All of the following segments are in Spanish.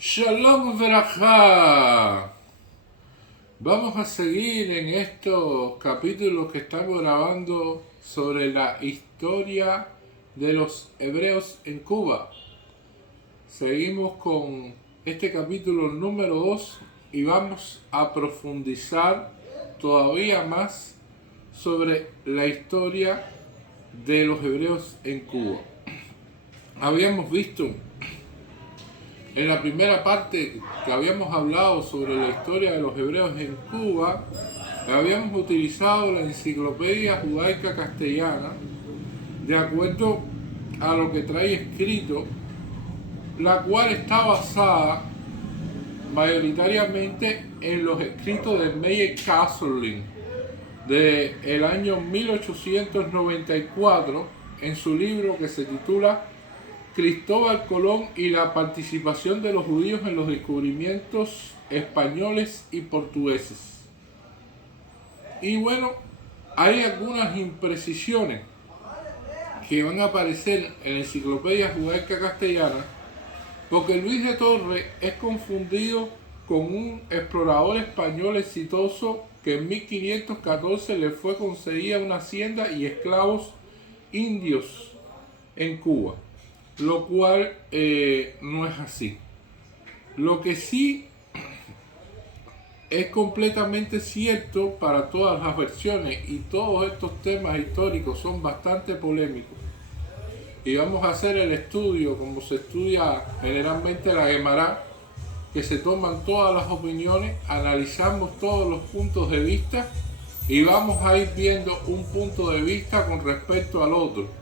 Shalom Verajá. Vamos a seguir en estos capítulos que estamos grabando sobre la historia de los hebreos en Cuba. Seguimos con este capítulo número 2 y vamos a profundizar todavía más sobre la historia de los hebreos en Cuba. Habíamos visto en la primera parte que habíamos hablado sobre la historia de los hebreos en Cuba, habíamos utilizado la enciclopedia judaica castellana de acuerdo a lo que trae escrito, la cual está basada mayoritariamente en los escritos de Meyer Casolin del año 1894 en su libro que se titula Cristóbal Colón y la participación de los judíos en los descubrimientos españoles y portugueses. Y bueno, hay algunas imprecisiones que van a aparecer en la enciclopedia judaica castellana, porque Luis de Torres es confundido con un explorador español exitoso que en 1514 le fue concedida una hacienda y esclavos indios en Cuba, lo cual no es así. Lo que sí es completamente cierto para todas las versiones, y todos estos temas históricos son bastante polémicos, y vamos a hacer el estudio como se estudia generalmente la Guemará, que se toman todas las opiniones, analizamos todos los puntos de vista y vamos a ir viendo un punto de vista con respecto al otro,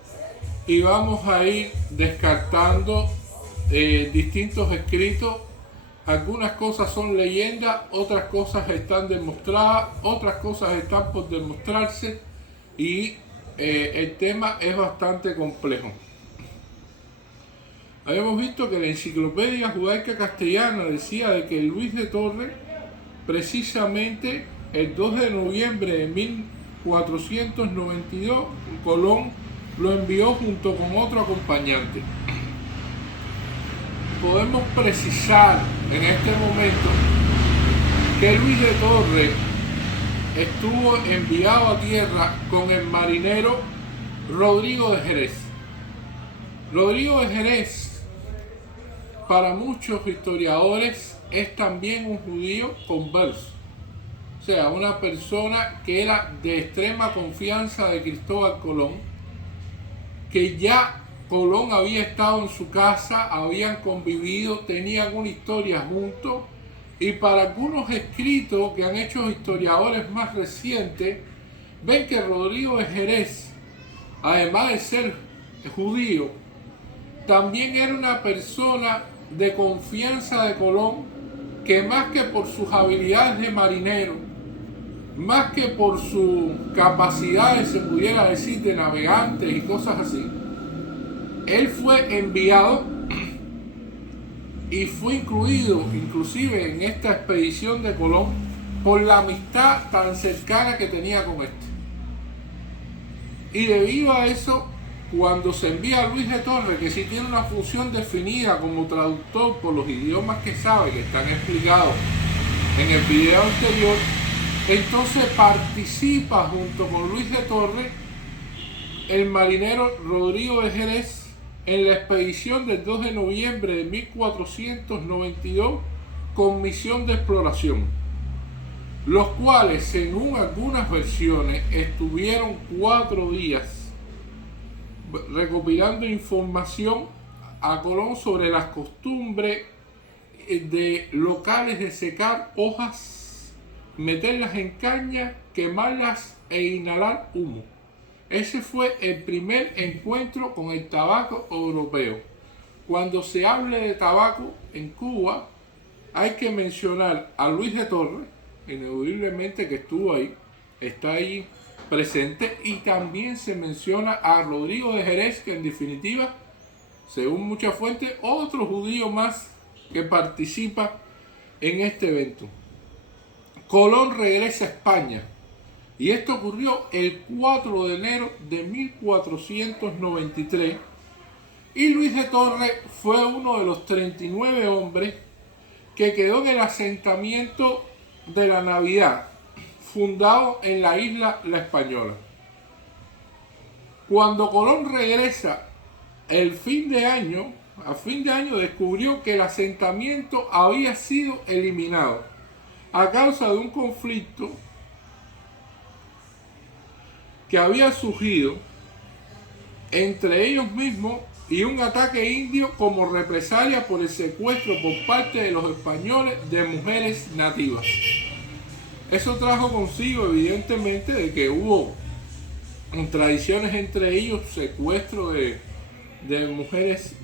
y vamos a ir descartando distintos escritos. Algunas cosas son leyendas, otras cosas están demostradas, otras cosas están por demostrarse, y el tema es bastante complejo. Habíamos visto que la enciclopedia judaica castellana decía de que Luis de Torres, precisamente el 2 de noviembre de 1492, Colón lo envió junto con otro acompañante. Podemos precisar en este momento que Luis de Torres estuvo enviado a tierra con el marinero Rodrigo de Jerez. Rodrigo de Jerez, para muchos historiadores, es también un judío converso, o sea, una persona que era de extrema confianza de Cristóbal Colón, que ya Colón había estado en su casa, habían convivido, tenían una historia juntos, y para algunos escritos que han hecho historiadores más recientes, ven que Rodrigo de Jerez, además de ser judío, también era una persona de confianza de Colón, que más que por sus habilidades de marinero, más que por su capacidad, se pudiera decir, de navegante y cosas así, él fue enviado y fue incluido inclusive en esta expedición de Colón por la amistad tan cercana que tenía con este. Y debido a eso, cuando se envía a Luis de Torres, que sí tiene una función definida como traductor por los idiomas que sabe, que están explicados en el video anterior, entonces participa junto con Luis de Torres el marinero Rodrigo de Jerez en la expedición del 2 de noviembre de 1492 con misión de exploración, los cuales, según algunas versiones, estuvieron 4 días recopilando información a Colón sobre las costumbres de locales de secar hojas, meterlas en caña, quemarlas e inhalar humo. Ese fue el primer encuentro con el tabaco europeo. Cuando se hable de tabaco en Cuba, hay que mencionar a Luis de Torres, ineludiblemente que estuvo ahí, está ahí presente, y también se menciona a Rodrigo de Jerez, que en definitiva, según muchas fuentes, otro judío más que participa en este evento. Colón regresa a España, y esto ocurrió el 4 de enero de 1493, y Luis de Torres fue uno de los 39 hombres que quedó en el asentamiento de la Navidad, fundado en la isla La Española. Cuando Colón regresa a fin de año descubrió que el asentamiento había sido eliminado a causa de un conflicto que había surgido entre ellos mismos y un ataque indio como represalia por el secuestro por parte de los españoles de mujeres nativas. Eso trajo consigo evidentemente de que hubo tradiciones entre ellos, secuestro de mujeres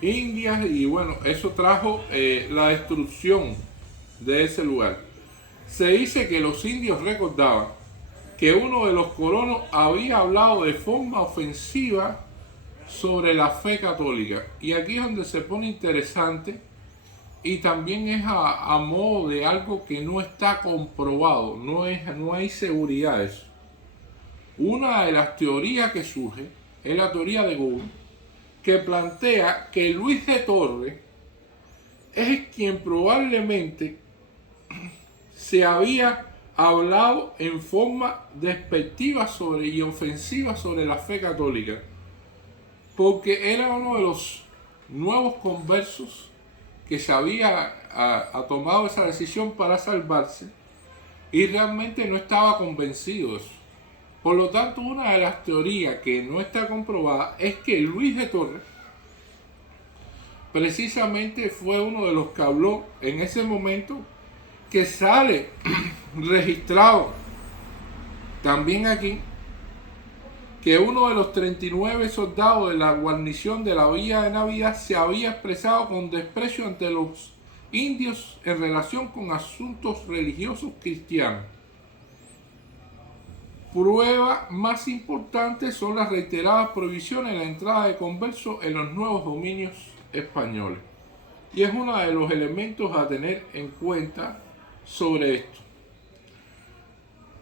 indias, y bueno, eso trajo la destrucción de ese lugar. Se dice que los indios recordaban que uno de los colonos había hablado de forma ofensiva sobre la fe católica, y aquí es donde se pone interesante, y también es a modo de algo que no está comprobado, no hay seguridad de eso. Una de las teorías que surge es la teoría de Gould, que plantea que Luis de Torres es quien probablemente se había hablado en forma despectiva y ofensiva sobre la fe católica, porque era uno de los nuevos conversos que se había tomado esa decisión para salvarse, y realmente no estaba convencido de eso. Por lo tanto, una de las teorías que no está comprobada es que Luis de Torres precisamente fue uno de los que habló en ese momento, que sale registrado también aquí, que uno de los 39 soldados de la guarnición de la Villa de Navidad se había expresado con desprecio ante los indios en relación con asuntos religiosos cristianos. Prueba más importante son las reiteradas prohibiciones en la entrada de conversos en los nuevos dominios españoles. Y es uno de los elementos a tener en cuenta sobre esto.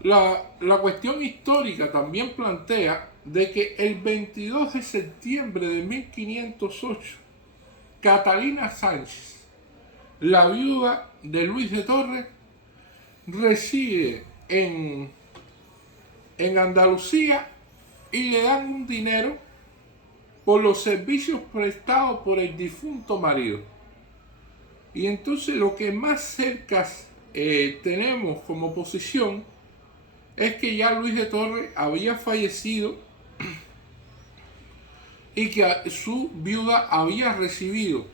La cuestión histórica también plantea de que el 22 de septiembre de 1508, Catalina Sánchez, la viuda de Luis de Torres, reside en Andalucía y le dan un dinero por los servicios prestados por el difunto marido. Y entonces lo que más cerca tenemos como posición es que ya Luis de Torres había fallecido y que su viuda había recibido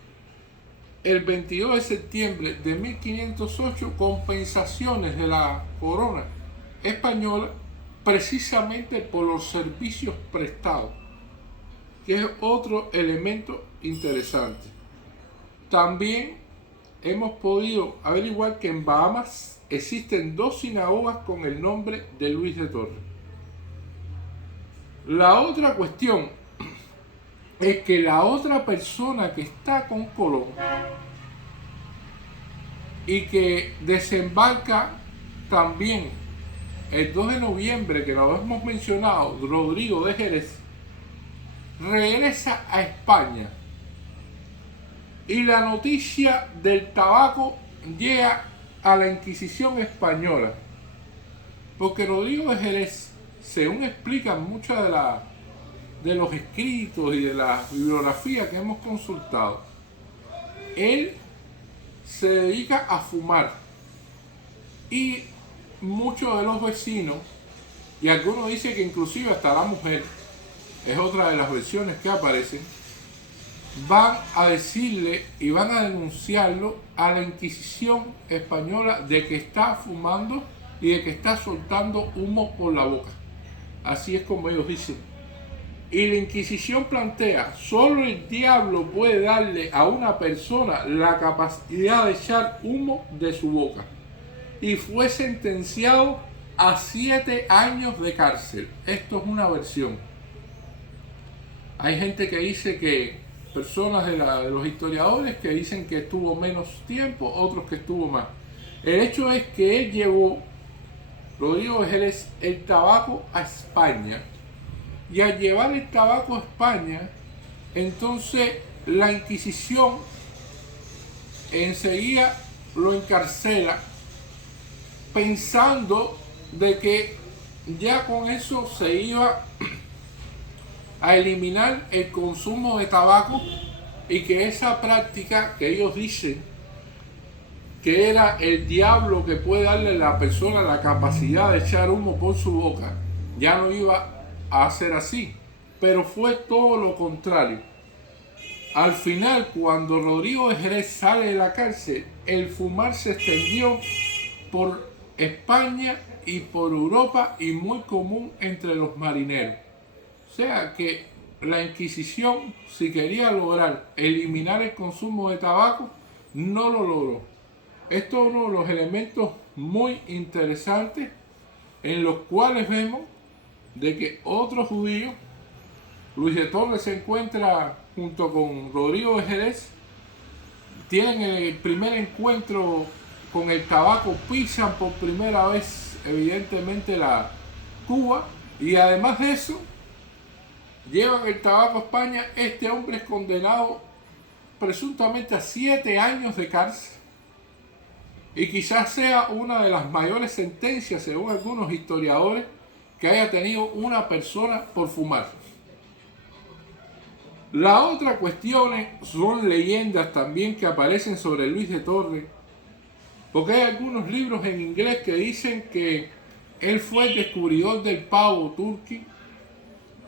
el 22 de septiembre de 1508 compensaciones de la corona española precisamente por los servicios prestados, que es otro elemento interesante. También hemos podido averiguar que en Bahamas existen 2 sinagogas con el nombre de Luis de Torres. La otra cuestión es que la otra persona que está con Colón y que desembarca también el 2 de noviembre, que lo hemos mencionado, Rodrigo de Jerez, regresa a España. Y la noticia del tabaco llega a la Inquisición española. Porque Rodrigo de Jerez, según explican muchas de los escritos y de la bibliografía que hemos consultado, él se dedica a fumar. Y muchos de los vecinos, y algunos dicen que inclusive hasta la mujer, es otra de las versiones que aparecen, van a decirle y van a denunciarlo a la Inquisición española de que está fumando y de que está soltando humo por la boca. Así es como ellos dicen. Y la Inquisición plantea, solo el diablo puede darle a una persona la capacidad de echar humo de su boca. Y fue sentenciado a 7 años de cárcel. Esto es una versión. Hay gente que dice que, personas de los historiadores que dicen que estuvo menos tiempo, otros que estuvo más. El hecho es que él llevó, Rodrigo de Jerez, el tabaco a España. Y al llevar el tabaco a España, entonces la Inquisición enseguida lo encarcela, pensando de que ya con eso se iba a eliminar el consumo de tabaco y que esa práctica que ellos dicen que era el diablo que puede darle a la persona la capacidad de echar humo por su boca, ya no iba a ser así, pero fue todo lo contrario. Al final, cuando Rodrigo de Jerez sale de la cárcel, el fumar se extendió por España y por Europa y muy común entre los marineros. O sea que la Inquisición, si quería lograr eliminar el consumo de tabaco, no lo logró. Esto es uno de los elementos muy interesantes en los cuales vemos de que otros judíos, Luis de Torres se encuentra junto con Rodrigo de Jerez, tienen el primer encuentro con el tabaco, pisan por primera vez evidentemente la Cuba y además de eso llevan el tabaco a España. Este hombre es condenado presuntamente a 7 años de cárcel y quizás sea una de las mayores sentencias, según algunos historiadores, que haya tenido una persona por fumar. La otra cuestión son leyendas también que aparecen sobre Luis de Torres, porque hay algunos libros en inglés que dicen que él fue el descubridor del pavo turqui,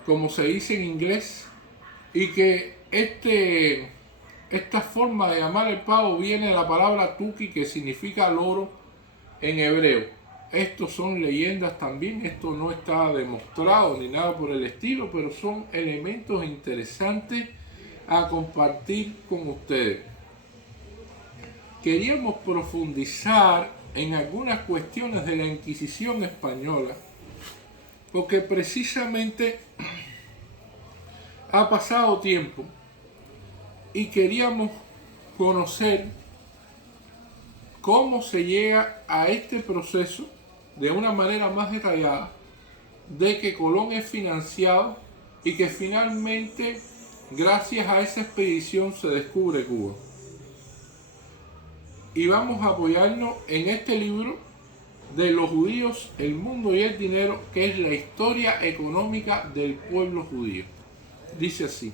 como se dice en inglés, y que esta forma de llamar el pavo viene de la palabra tuki, que significa loro en hebreo. Estos son leyendas también, esto no está demostrado ni nada por el estilo, pero son elementos interesantes a compartir con ustedes. Queríamos profundizar en algunas cuestiones de la Inquisición española, porque precisamente ha pasado tiempo y queríamos conocer cómo se llega a este proceso de una manera más detallada, de que Colón es financiado y que finalmente, gracias a esa expedición, se descubre Cuba. Y vamos a apoyarnos en este libro de los judíos, el mundo y el dinero, que es la historia económica del pueblo judío. Dice así: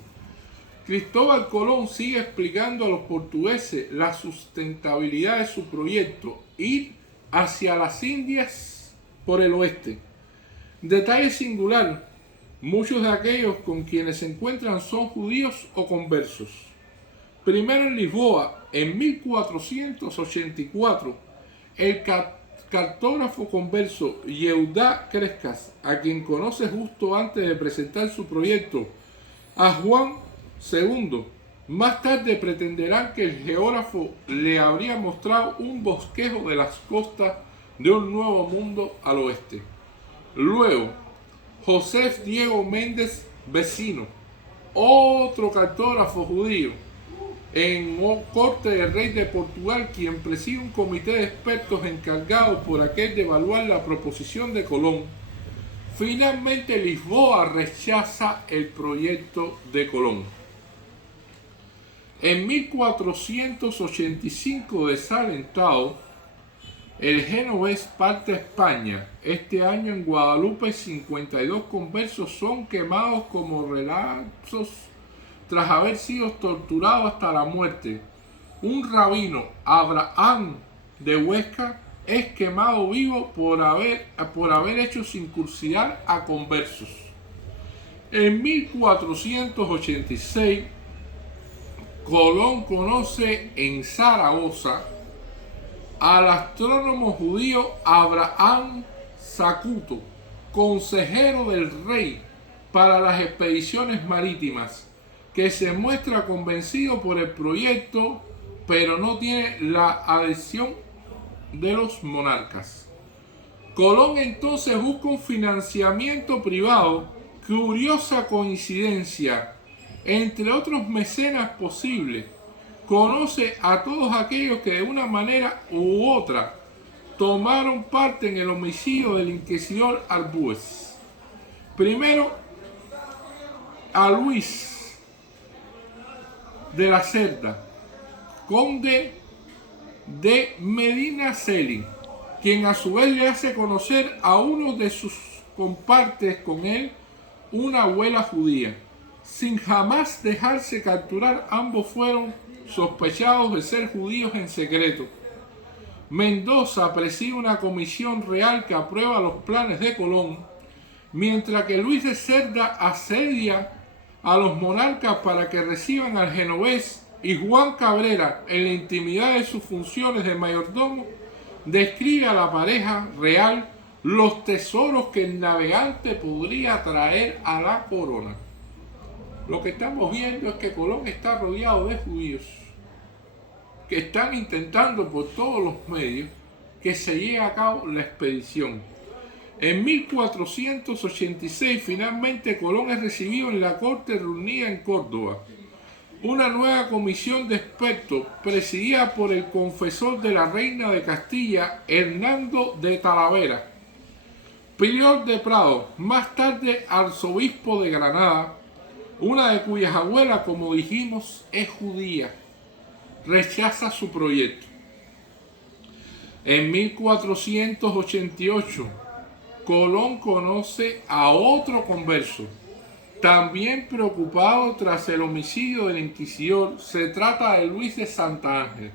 Cristóbal Colón sigue explicando a los portugueses la sustentabilidad de su proyecto, ir hacia las Indias por el oeste. Detalle singular: muchos de aquellos con quienes se encuentran son judíos o conversos. Primero en Lisboa, en 1484, el cartógrafo converso Yehuda Crescas, a quien conoce justo antes de presentar su proyecto a Juan II, más tarde pretenderán que el geógrafo le habría mostrado un bosquejo de las costas de un nuevo mundo al oeste. Luego, José Diego Méndez Vecino, otro cartógrafo judío, en corte del rey de Portugal, quien preside un comité de expertos encargados por aquel de evaluar la proposición de Colón. Finalmente, Lisboa rechaza el proyecto de Colón. En 1485, desalentado, el genovés parte a España. Este año en Guadalupe 52 conversos son quemados como relapsos tras haber sido torturados hasta la muerte. Un rabino, Abraham de Huesca, es quemado vivo por haber hecho circuncidar a conversos. En 1486, Colón conoce en Zaragoza al astrónomo judío Abraham Zacuto, consejero del rey para las expediciones marítimas, que se muestra convencido por el proyecto, pero no tiene la adhesión de los monarcas. Colón entonces busca un financiamiento privado. Curiosa coincidencia, entre otros mecenas posibles, conoce a todos aquellos que de una manera u otra tomaron parte en el homicidio del inquisidor Arbues. Primero, a Luis de la Cerda, conde de Medinaceli, quien a su vez le hace conocer a uno de sus compartes con él, una abuela judía. Sin jamás dejarse capturar, ambos fueron sospechados de ser judíos en secreto. Mendoza preside una comisión real que aprueba los planes de Colón, mientras que Luis de Cerda asedia a los monarcas para que reciban al genovés, y Juan Cabrera, en la intimidad de sus funciones de mayordomo, describe a la pareja real los tesoros que el navegante podría traer a la corona. Lo que estamos viendo es que Colón está rodeado de judíos que están intentando por todos los medios que se lleve a cabo la expedición. En 1486 finalmente Colón es recibido en la corte reunida en Córdoba. Una nueva comisión de expertos presidida por el confesor de la reina de Castilla, Hernando de Talavera, prior de Prado, más tarde arzobispo de Granada, una de cuyas abuelas, como dijimos, es judía, rechaza su proyecto. En 1488, Colón conoce a otro converso, también preocupado tras el homicidio del inquisidor. Se trata de Luis de Santa Ángel,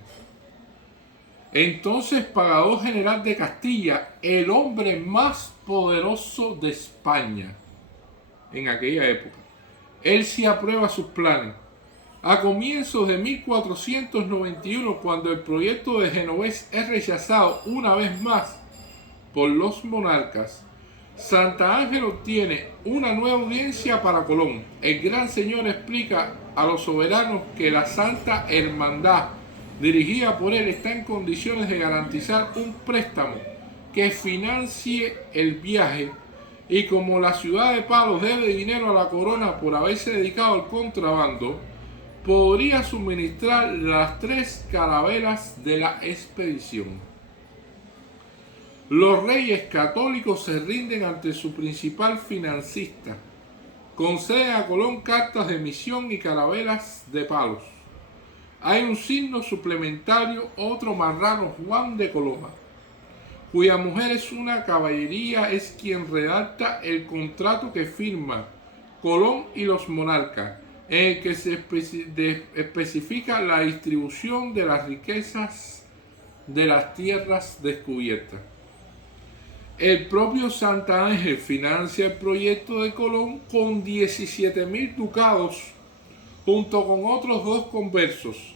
entonces pagador general de Castilla, el hombre más poderoso de España en aquella época. Él sí aprueba sus planes. A comienzos de 1491, cuando el proyecto de Genovés es rechazado una vez más por los monarcas, Santa Ángel obtiene una nueva audiencia para Colón. El gran señor explica a los soberanos que la Santa Hermandad dirigida por él está en condiciones de garantizar un préstamo que financie el viaje, y como la ciudad de Palos debe dinero a la corona por haberse dedicado al contrabando, podría suministrar las 3 carabelas de la expedición. Los reyes católicos se rinden ante su principal financista. Conceden a Colón cartas de misión y carabelas de palos. Hay un signo suplementario, otro marrano, Juan de Coloma, cuya mujer es una caballería, es quien redacta el contrato que firma Colón y los monarcas, en el que se especifica la distribución de las riquezas de las tierras descubiertas. El propio Santa Ángel financia el proyecto de Colón con 17.000 ducados, junto con otros 2 conversos.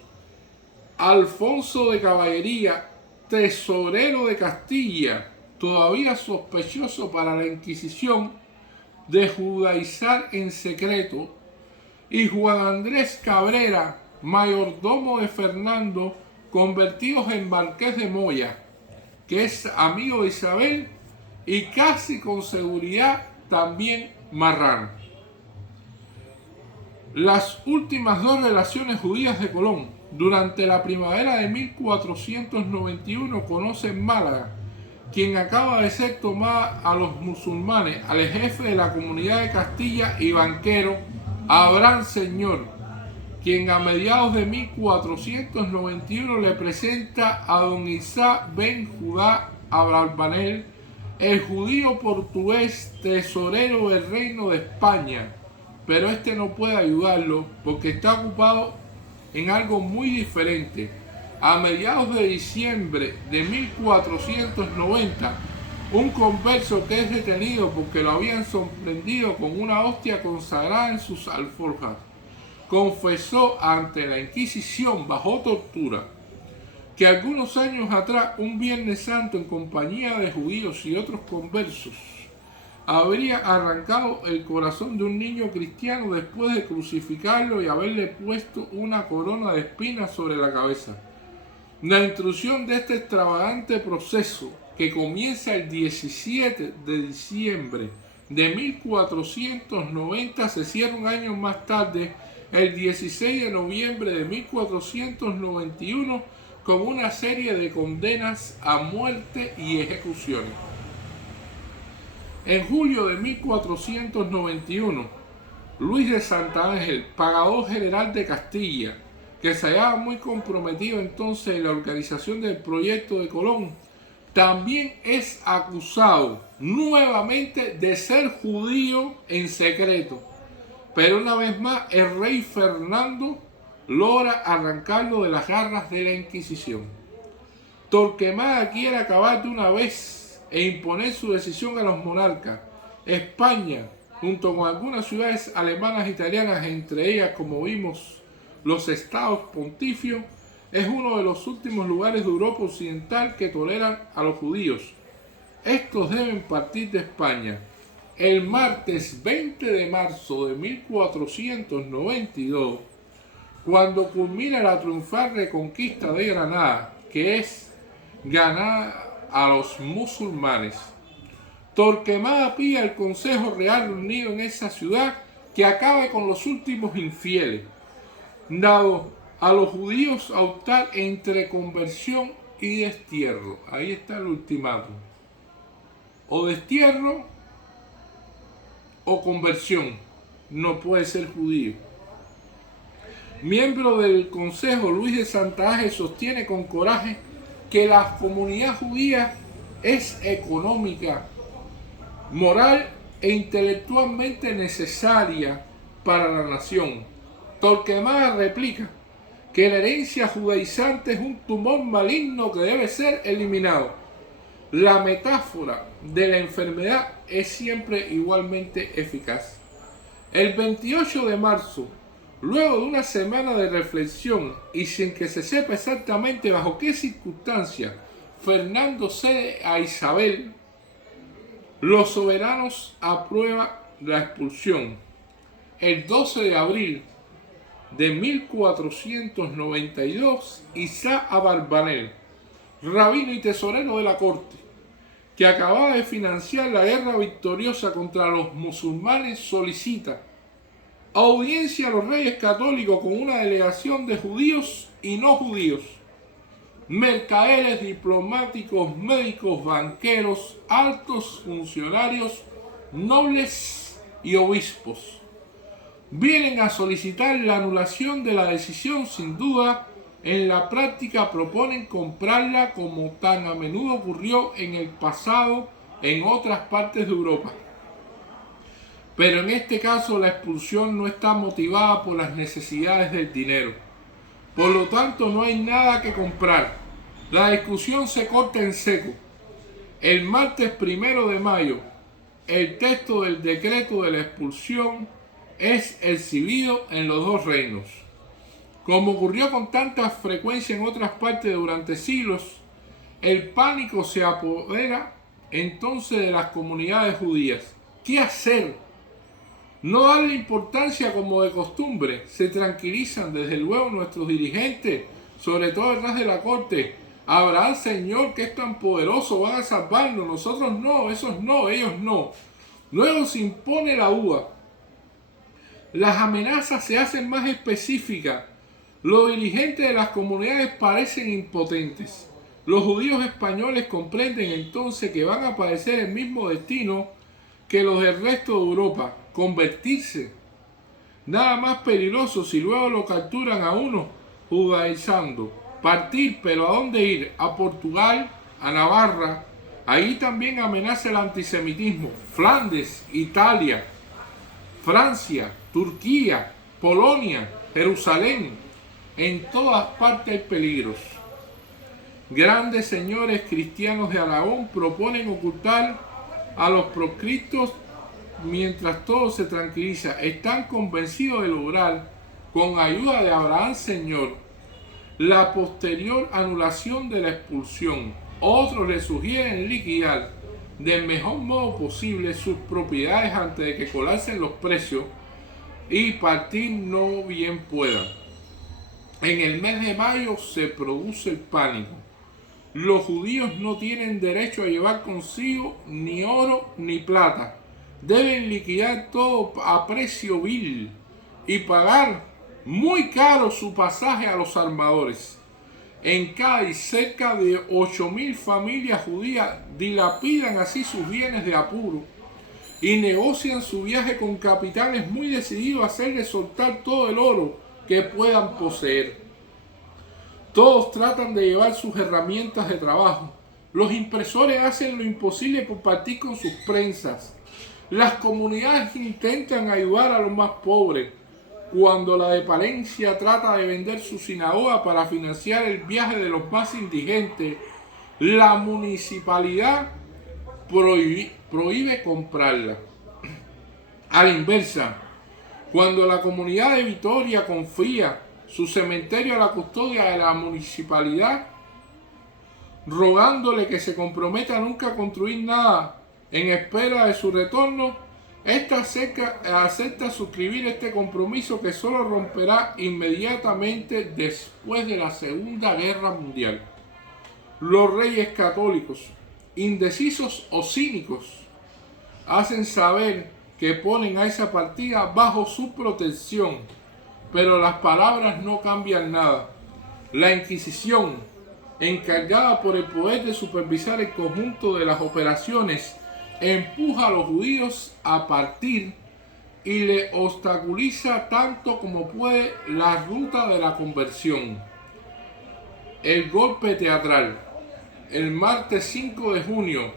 Alfonso de Caballería, tesorero de Castilla, todavía sospechoso para la Inquisición de judaizar en secreto, y Juan Andrés Cabrera, mayordomo de Fernando, convertidos en Marqués de Moya, que es amigo de Isabel y casi con seguridad también marrano. Las últimas 2 relaciones judías de Colón. Durante la primavera de 1491 conoce en Málaga, quien acaba de ser tomada a los musulmanes, al jefe de la comunidad de Castilla y banquero, Abraham Señor, quien a mediados de 1491 le presenta a don Isá ben Judá Abravanel, el judío portugués tesorero del reino de España, pero este no puede ayudarlo porque está ocupado en algo muy diferente. A mediados de diciembre de 1490, un converso que es detenido porque lo habían sorprendido con una hostia consagrada en sus alforjas, confesó ante la Inquisición bajo tortura que algunos años atrás, un Viernes Santo, en compañía de judíos y otros conversos, habría arrancado el corazón de un niño cristiano después de crucificarlo y haberle puesto una corona de espinas sobre la cabeza. La intrusión de este extravagante proceso, que comienza el 17 de diciembre de 1490, se cierra un año más tarde, el 16 de noviembre de 1491, con una serie de condenas a muerte y ejecuciones. En julio de 1491, Luis de Santa Ángel, pagador general de Castilla, que se hallaba muy comprometido entonces en la organización del proyecto de Colón, también es acusado nuevamente de ser judío en secreto. Pero una vez más el rey Fernando logra arrancarlo de las garras de la Inquisición. Torquemada quiere acabar de una vez e imponer su decisión a los monarcas. España, junto con algunas ciudades alemanas e italianas, entre ellas, como vimos, los estados pontifios, es uno de los últimos lugares de Europa occidental que toleran a los judíos. Estos deben partir de España. El martes 20 de marzo de 1492, cuando culmina la triunfal reconquista de Granada, que es ganar a los musulmanes, Torquemada pide al Consejo Real reunido en esa ciudad que acabe con los últimos infieles, dado a los judíos a optar entre conversión y destierro. Ahí está el ultimátum. O destierro o conversión. No puede ser judío. Miembro del Consejo, Luis de Santaage sostiene con coraje que la comunidad judía es económica, moral e intelectualmente necesaria para la nación. Torquemada replica que la herencia judaizante es un tumor maligno que debe ser eliminado. La metáfora de la enfermedad es siempre igualmente eficaz. El 28 de marzo, luego de una semana de reflexión y sin que se sepa exactamente bajo qué circunstancias Fernando cede a Isabel, los soberanos aprueban la expulsión. El 12 de abril de 1492, Isaac Abarbanel, rabino y tesorero de la corte, que acababa de financiar la guerra victoriosa contra los musulmanes, solicita audiencia a los reyes católicos con una delegación de judíos y no judíos, mercaderes, diplomáticos, médicos, banqueros, altos funcionarios, nobles y obispos. Vienen a solicitar la anulación de la decisión. Sin duda, en la práctica proponen comprarla, como tan a menudo ocurrió en el pasado en otras partes de Europa. Pero en este caso la expulsión no está motivada por las necesidades del dinero. Por lo tanto, no hay nada que comprar. La discusión se corta en seco. El martes 1 de mayo, el texto del decreto de la expulsión es exhibido en los dos reinos. Como ocurrió con tanta frecuencia en otras partes durante siglos, el pánico se apodera entonces de las comunidades judías. ¿Qué hacer? No darle importancia como de costumbre. Se tranquilizan desde luego nuestros dirigentes, sobre todo el ras de la corte. Habrá el Señor que es tan poderoso, van a salvarnos. Nosotros no, esos no, ellos no. Luego se impone la duda. Las amenazas se hacen más específicas. Los dirigentes de las comunidades parecen impotentes. Los judíos españoles comprenden entonces que van a padecer el mismo destino que los del resto de Europa, convertirse. Nada más peligroso si luego lo capturan a uno judaizando. Partir, pero ¿a dónde ir? A Portugal, a Navarra. Ahí también amenaza el antisemitismo. Flandes, Italia, Francia, Turquía, Polonia, Jerusalén. En todas partes hay peligros. Grandes señores cristianos de Aragón proponen ocultar a los proscriptos mientras todo se tranquiliza. Están convencidos de lograr, con ayuda de Abraham Señor, la posterior anulación de la expulsión. Otros le sugieren liquidar del mejor modo posible sus propiedades antes de que colapsen los precios y partir no bien puedan. En el mes de mayo se produce el pánico. Los judíos no tienen derecho a llevar consigo ni oro ni plata. Deben liquidar todo a precio vil y pagar muy caro su pasaje a los armadores. En Cádiz, cerca de 8.000 familias judías dilapidan así sus bienes de apuro y negocian su viaje con capitanes muy decididos a hacerles soltar todo el oro que puedan poseer. Todos tratan de llevar sus herramientas de trabajo. Los impresores hacen lo imposible por partir con sus prensas. Las comunidades intentan ayudar a los más pobres. Cuando la de Palencia trata de vender su sinagoga para financiar el viaje de los más indigentes, la municipalidad prohíbe comprarla. A la inversa, cuando la comunidad de Vitoria confía su cementerio a la custodia de la municipalidad, rogándole que se comprometa a nunca construir nada en espera de su retorno, esta acepta suscribir este compromiso que solo romperá inmediatamente después de la Segunda Guerra Mundial. Los reyes católicos, indecisos o cínicos, hacen saber que ponen a esa partida bajo su protección, pero las palabras no cambian nada. La Inquisición, encargada por el poder de supervisar el conjunto de las operaciones, empuja a los judíos a partir y le obstaculiza tanto como puede la ruta de la conversión. El golpe teatral. El martes 5 de junio,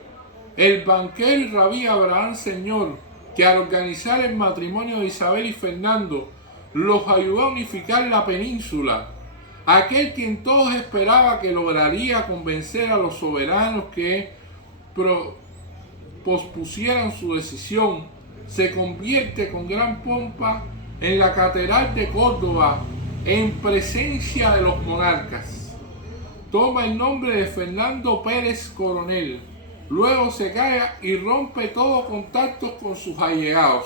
el banquero y rabí Abraham Señor, que al organizar el matrimonio de Isabel y Fernando, los ayudó a unificar la península, aquel quien todos esperaban que lograría convencer a los soberanos que pospusieran su decisión, se convierte con gran pompa en la Catedral de Córdoba en presencia de los monarcas. Toma el nombre de Fernando Pérez Coronel, luego se calla y rompe todo contacto con sus allegados.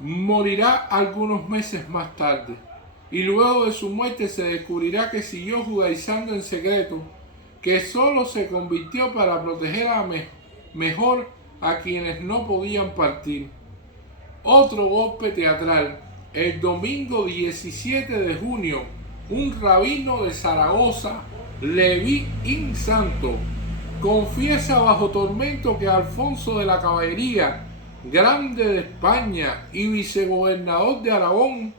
Morirá algunos meses más tarde, y luego de su muerte se descubrirá que siguió judaizando en secreto, que solo se convirtió para proteger mejor a quienes no podían partir. Otro golpe teatral. El domingo 17 de junio, un rabino de Zaragoza, Leví Santo, confiesa bajo tormento que Alfonso de la Caballería, grande de España y vicegobernador de Aragón,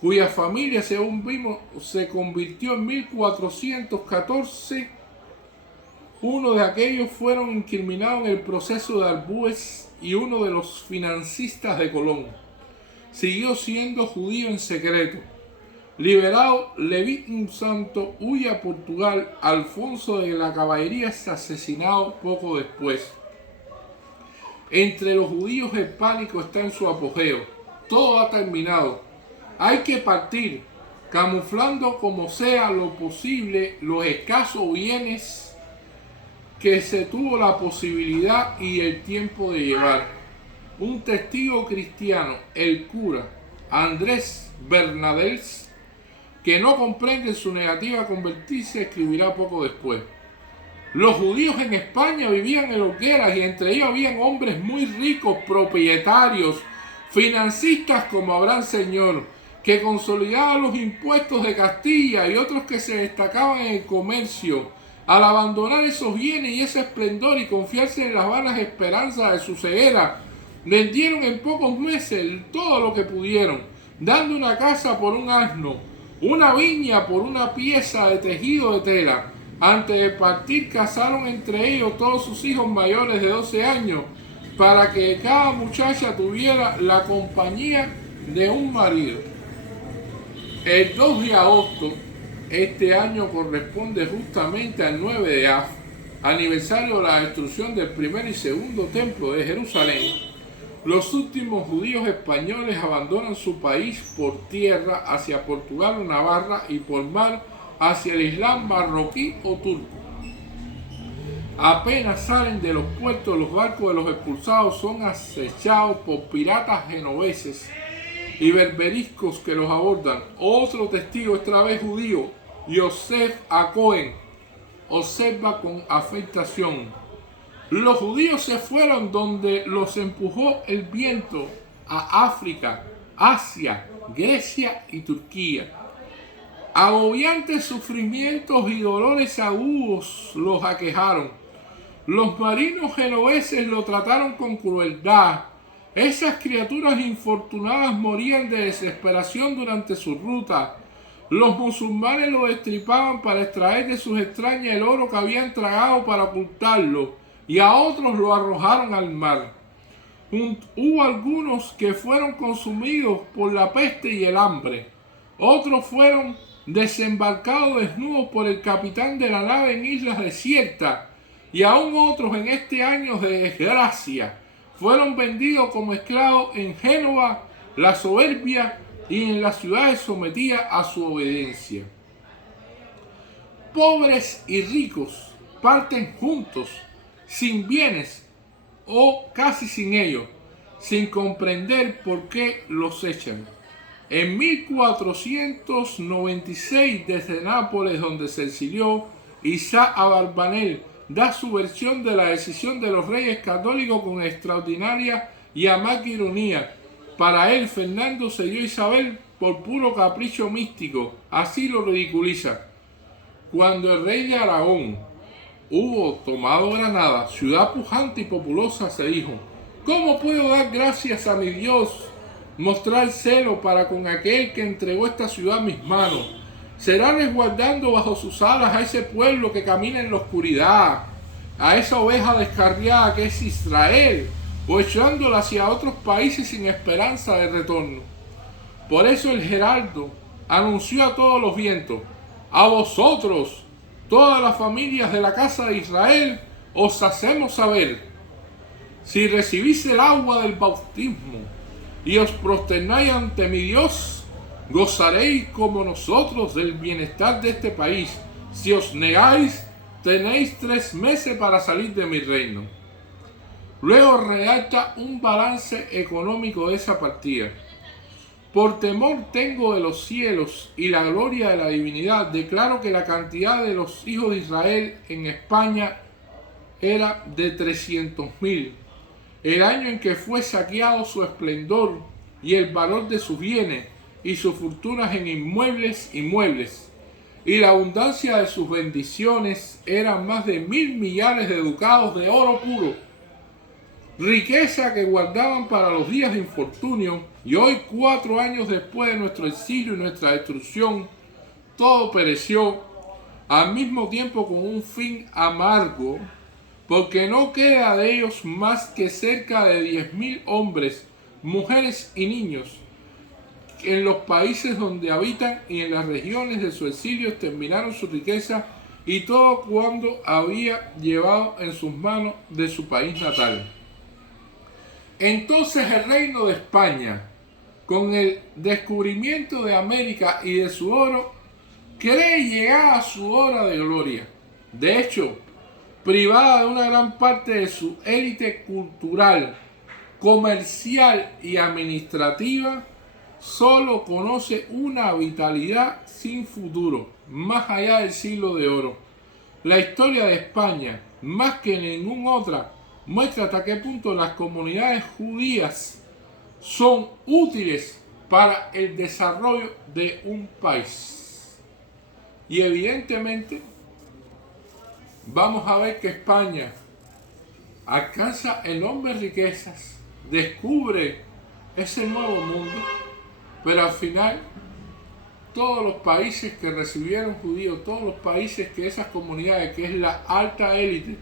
cuya familia, según vimos, se convirtió en 1414, uno de aquellos fueron incriminados en el proceso de Arbúez y uno de los financistas de Colón siguió siendo judío en secreto. Liberado, Leví Santo huye a Portugal. Alfonso de la Caballería es asesinado poco después. Entre los judíos el pánico está en su apogeo. Todo ha terminado. Hay que partir, camuflando como sea lo posible los escasos bienes que se tuvo la posibilidad y el tiempo de llevar. Un testigo cristiano, el cura Andrés Bernadels, que no comprende su negativa a convertirse, escribirá poco después: los judíos en España vivían en hogueras y entre ellos habían hombres muy ricos, propietarios, financistas como Abraham Señor, que consolidaban los impuestos de Castilla, y otros que se destacaban en el comercio. Al abandonar esos bienes y ese esplendor y confiarse en las vanas esperanzas de su ceguera, vendieron en pocos meses todo lo que pudieron, dando una casa por un asno, una viña por una pieza de tejido de tela. Antes de partir, casaron entre ellos todos sus hijos mayores de 12 años, para que cada muchacha tuviera la compañía de un marido. El 2 de agosto este año corresponde justamente al 9 de Av, aniversario de la destrucción del primer y segundo templo de Jerusalén. Los últimos judíos españoles abandonan su país por tierra hacia Portugal o Navarra y por mar hacia el Islam marroquí o turco. Apenas salen de los puertos, los barcos de los expulsados son acechados por piratas genoveses y berberiscos que los abordan. Otro testigo, esta vez judío, Yosef Acohen, observa con afectación: los judíos se fueron donde los empujó el viento, a África, Asia, Grecia y Turquía. Agobiantes sufrimientos y dolores agudos los aquejaron. Los marinos genoveses lo trataron con crueldad. Esas criaturas infortunadas morían de desesperación durante su ruta. Los musulmanes lo destripaban para extraer de sus extrañas el oro que habían tragado para ocultarlo, y a otros lo arrojaron al mar. Hubo algunos que fueron consumidos por la peste y el hambre. Otros fueron desembarcados desnudos por el capitán de la nave en islas desiertas, y aún otros en este año de desgracia fueron vendidos como esclavos en Génova, la soberbia, y en las ciudades sometidas a su obediencia. Pobres y ricos parten juntos, sin bienes o casi sin ellos, sin comprender por qué los echan. En 1496, desde Nápoles, donde se exilió, Isaac Abarbanel da su versión de la decisión de los reyes católicos con extraordinaria y amarga ironía. Para él, Fernando se dio a Isabel por puro capricho místico, así lo ridiculiza. Cuando el rey de Aragón hubo tomado Granada, ciudad pujante y populosa, se dijo: ¿cómo puedo dar gracias a mi Dios, mostrar celo para con aquel que entregó esta ciudad a mis manos? ¿Será resguardando bajo sus alas a ese pueblo que camina en la oscuridad, a esa oveja descarriada que es Israel, o echándola hacia otros países sin esperanza de retorno? Por eso el Gerardo anunció a todos los vientos: a vosotros, todas las familias de la casa de Israel, os hacemos saber: si recibís el agua del bautismo y os prosternáis ante mi Dios, gozaréis como nosotros del bienestar de este país. Si os negáis, tenéis 3 meses para salir de mi reino. Luego redacta un balance económico de esa partida. Por temor tengo de los cielos y la gloria de la divinidad, declaro que la cantidad de los hijos de Israel en España era de 300.000. El año en que fue saqueado su esplendor y el valor de sus bienes y sus fortunas en inmuebles y muebles, y la abundancia de sus bendiciones eran más de 1.000 millares de ducados de oro puro, riqueza que guardaban para los días de infortunio. Y hoy, 4 años después de nuestro exilio y nuestra destrucción, todo pereció, al mismo tiempo con un fin amargo, porque no queda de ellos más que cerca de 10.000 hombres, mujeres y niños, en los países donde habitan, y en las regiones de su exilio exterminaron su riqueza y todo cuanto había llevado en sus manos de su país natal. Entonces el reino de España, con el descubrimiento de América y de su oro, cree llegar a su hora de gloria. De hecho, privada de una gran parte de su élite cultural, comercial y administrativa, solo conoce una vitalidad sin futuro, más allá del siglo de oro. La historia de España, más que ninguna otra, muestra hasta qué punto las comunidades judías son útiles para el desarrollo de un país. Y evidentemente vamos a ver que España alcanza enormes riquezas, descubre ese nuevo mundo, pero al final todos los países que recibieron judíos, todos los países que esas comunidades, que es la alta élite,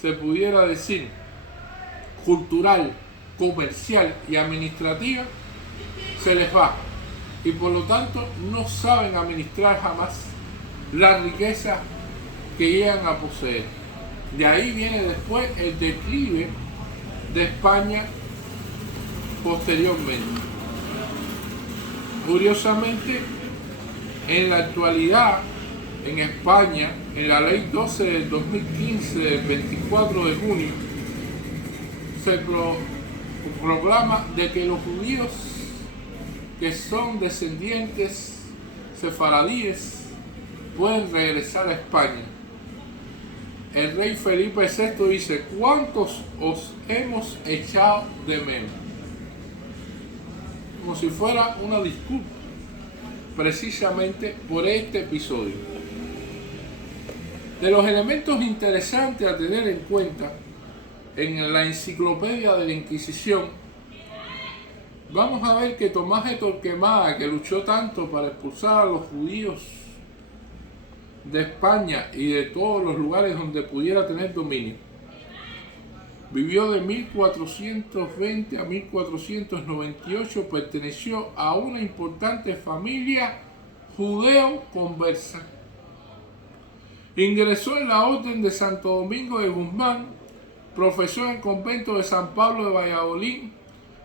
se pudiera decir, cultural, comercial y administrativa, se les va. Y por lo tanto no saben administrar jamás la riqueza que llegan a poseer. De ahí viene después el declive de España posteriormente. Curiosamente, en la actualidad, en España, en la ley 12 del 2015, del 24 de junio, se proclama de que los judíos que son descendientes sefaradíes pueden regresar a España. El rey Felipe VI dice: ¿cuántos os hemos echado de menos? Como si fuera una disculpa, precisamente por este episodio. De los elementos interesantes a tener en cuenta en la enciclopedia de la Inquisición vamos a ver que Tomás de Torquemada, que luchó tanto para expulsar a los judíos de España y de todos los lugares donde pudiera tener dominio, vivió de 1420 a 1498, perteneció a una importante familia judeo-conversa. Ingresó en la Orden de Santo Domingo de Guzmán, profesó en el convento de San Pablo de Valladolid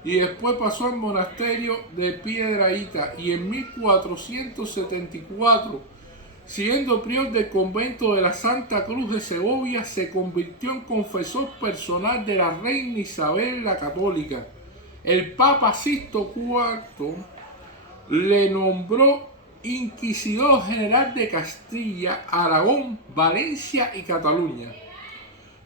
y después pasó al monasterio de Piedrahíta, y en 1474, siendo prior del convento de la Santa Cruz de Segovia, se convirtió en confesor personal de la reina Isabel la Católica. El Papa Sixto IV le nombró inquisidor general de Castilla, Aragón, Valencia y Cataluña.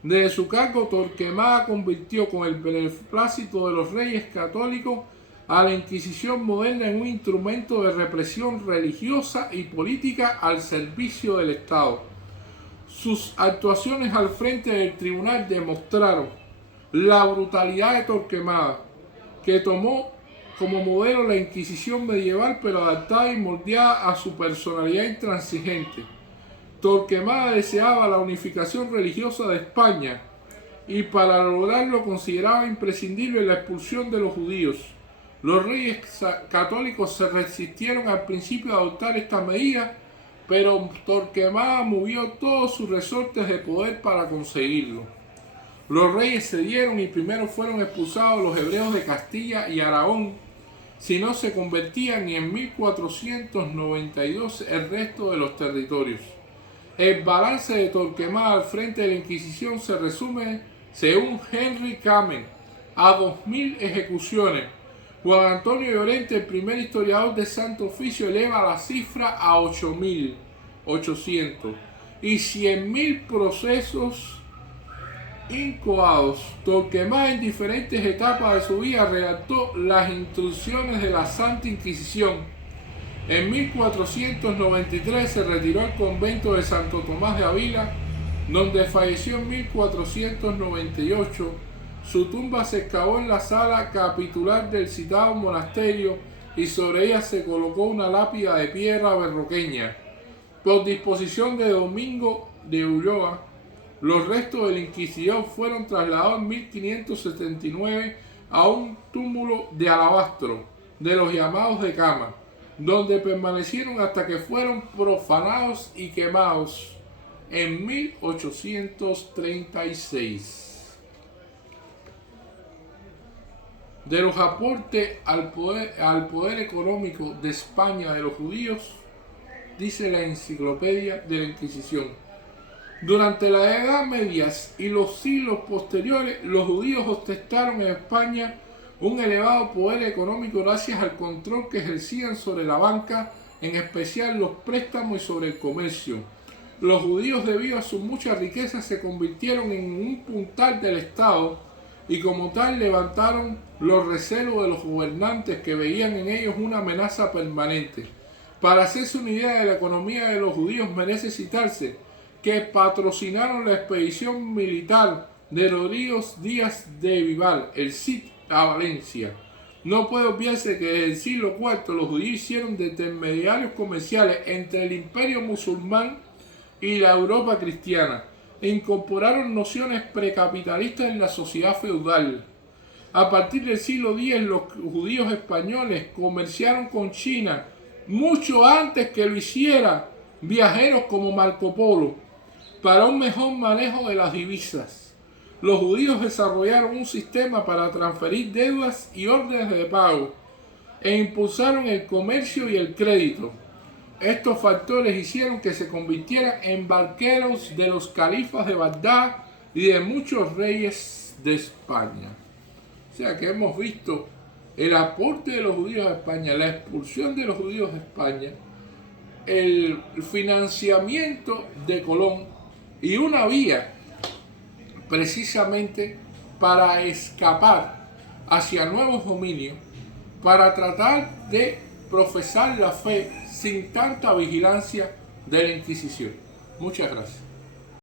Desde su cargo, Torquemada convirtió con el beneplácito de los reyes católicos a la Inquisición moderna en un instrumento de represión religiosa y política al servicio del Estado. Sus actuaciones al frente del tribunal demostraron la brutalidad de Torquemada, que tomó como modelo la Inquisición medieval, pero adaptada y moldeada a su personalidad intransigente. Torquemada deseaba la unificación religiosa de España y para lograrlo consideraba imprescindible la expulsión de los judíos. Los reyes católicos se resistieron al principio a adoptar esta medida, pero Torquemada movió todos sus resortes de poder para conseguirlo. Los reyes cedieron y primero fueron expulsados los hebreos de Castilla y Aragón, si no se convertían, y en 1492 el resto de los territorios. El balance de Torquemada al frente de la Inquisición se resume, según Henry Kamen, a 2000 ejecuciones. Juan Antonio Llorente, el primer historiador de Santo Oficio, eleva la cifra a 8.800 y 100.000 procesos incoados. Torquemada, en diferentes etapas de su vida, redactó las instrucciones de la Santa Inquisición. En 1493 se retiró al convento de Santo Tomás de Ávila, donde falleció en 1498. Su tumba se excavó en la sala capitular del citado monasterio y sobre ella se colocó una lápida de piedra berroqueña. Por disposición de Domingo de Ulloa, los restos del inquisidor fueron trasladados en 1579 a un túmulo de alabastro de los llamados de cama, donde permanecieron hasta que fueron profanados y quemados en 1836. De los aportes al poder económico de España de los judíos, dice la Enciclopedia de la Inquisición: durante la Edad Media y los siglos posteriores, los judíos ostentaron en España un elevado poder económico gracias al control que ejercían sobre la banca, en especial los préstamos, y sobre el comercio. Los judíos, debido a su mucha riqueza, se convirtieron en un puntal del Estado y como tal levantaron los recelos de los gobernantes, que veían en ellos una amenaza permanente. Para hacerse una idea de la economía de los judíos, merece citarse que patrocinaron la expedición militar de Rodrigo Díaz de Vivar, el Cid, a Valencia. No puede obviarse que desde el siglo IV los judíos hicieron de intermediarios comerciales entre el imperio musulmán y la Europa cristiana e incorporaron nociones precapitalistas en la sociedad feudal. A partir del siglo X, los judíos españoles comerciaron con China mucho antes que lo hicieran viajeros como Marco Polo, para un mejor manejo de las divisas. Los judíos desarrollaron un sistema para transferir deudas y órdenes de pago e impulsaron el comercio y el crédito. Estos factores hicieron que se convirtieran en banqueros de los califas de Bagdad y de muchos reyes de España. O sea que hemos visto el aporte de los judíos a España, la expulsión de los judíos de España, el financiamiento de Colón y una vía precisamente para escapar hacia nuevos dominios, para tratar de profesar la fe sin tanta vigilancia de la Inquisición. Muchas gracias.